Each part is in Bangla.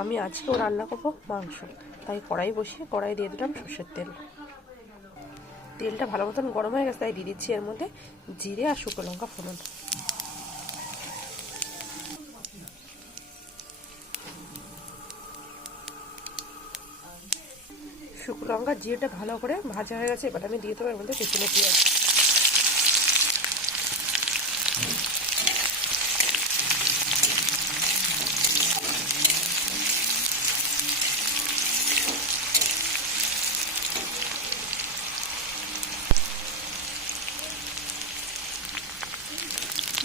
আমি আজকেও রান্না করবো মাংস, তাই কড়াই বসিয়ে কড়াই দিয়ে দিলাম সর্ষের তেল। তেলটা ভালো মতন গরম হয়ে গেছে, তাই দিয়ে দিচ্ছি এর মধ্যে জিরে আর শুকনো লঙ্কা ফোড়ন। শুকনো লঙ্কা জিরেটা ভালো করে ভাজা হয়ে গেছে, এবার আমি দিয়ে দেবো এর মধ্যে কুচনো পেঁয়াজ।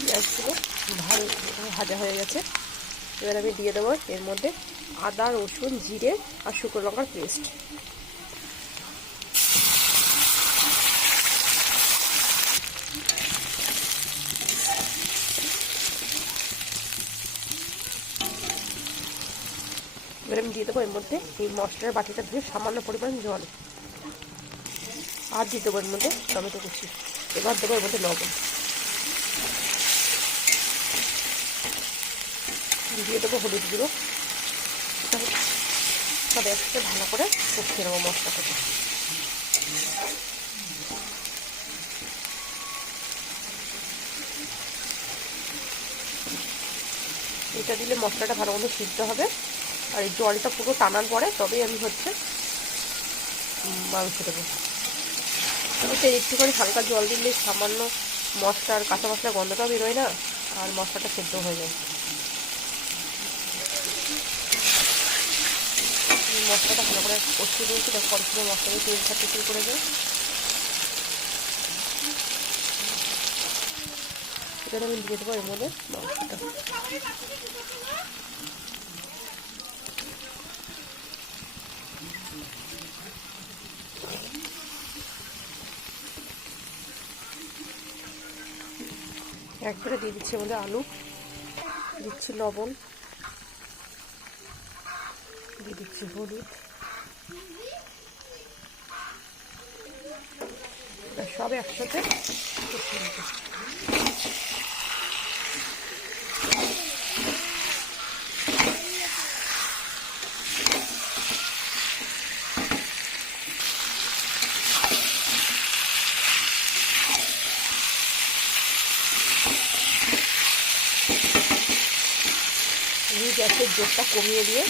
পেঁয়াজগুলো ভালো ভাজা হয়ে গেছে, এবার আমি দিয়ে দেবো এর মধ্যে আদা রসুন জিরে আর শুকনো লঙ্কার পেস্ট। এবার আমি দিয়ে দেবো এর মধ্যে এই মশলার বাটিটা ধুয়ে সামান্য পরিমাণ জল, আর দিয়ে দেবো এর মধ্যে টমেটো কুচি। এবার দেবো এর মধ্যে লবণ, দিয়ে দেবো হলুদ গুঁড়ো। সব একসাথে ভালো করে কষিয়ে নেবো মশলাটাকে। এটা দিলে মশলাটা ভালো মতো সিদ্ধ হবে, আর এই জলটা পুরো টানার পরে তবেই আমি মাংস দেবো। এতে একটুখানি হালকা জল দিলে সামান্য মশলার কাঁচা মশলার গন্ধটাও বেরোয় না, আর মশলাটা সেদ্ধ হয়ে যায়। মশলাটা ভালো করে কষিয়ে দিয়েছি, তারপর কড়াইতে মশলাটা তেল ছাড়তে শুরু করে যায়। এখানে আমি দিয়ে দেবো এর মধ্যে মাংসটা। একবারে দিয়ে দিচ্ছি এর মধ্যে আলু, দিচ্ছি লবণ, দিয়ে দিচ্ছি হলুদ, সব একসাথে কষিয়ে নেব। আমি গ্যাসের জোরটা কমিয়ে দিয়ে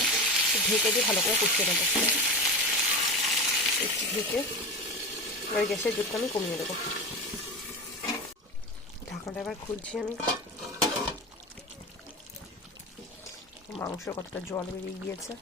ঢেকে দিয়ে ভালো করে কষিয়ে নেবো। একটু ঢেকে ওই গ্যাসের জোরটা আমি কমিয়ে দেবো। ঢাকাটা এবার খুলছি আমি। মাংস কতটা জল বেরিয়ে গিয়েছে।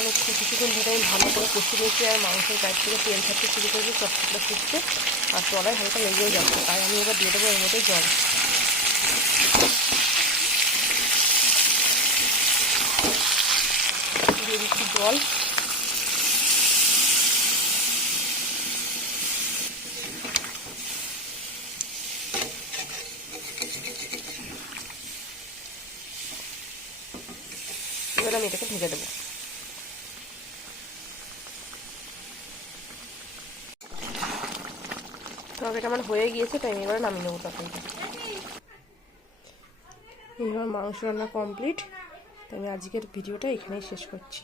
অনেক কিছুক্ষণ ধরে আমি ভালো করে কষিয়ে নিয়েছি, আর মাংসের গায়ে থেকে তেল ছাড়তে শুরু করেছি, চটচটা ফুটছে আর তলায় হালকা লেগেও যাচ্ছে। তাই আমি এবার দিয়ে দেবো এর মধ্যে জল। দিয়ে দিচ্ছি জল। এবার আমি এটাকে ঢেকে দেবো। তরকারিটা আমার হয়ে গিয়েছে, তাই আমি এবার নামিয়ে নেবো তরকারিটা। এবার মাংস রান্না কমপ্লিট, তাই আমি আজকের ভিডিওটা এখানেই শেষ করছি।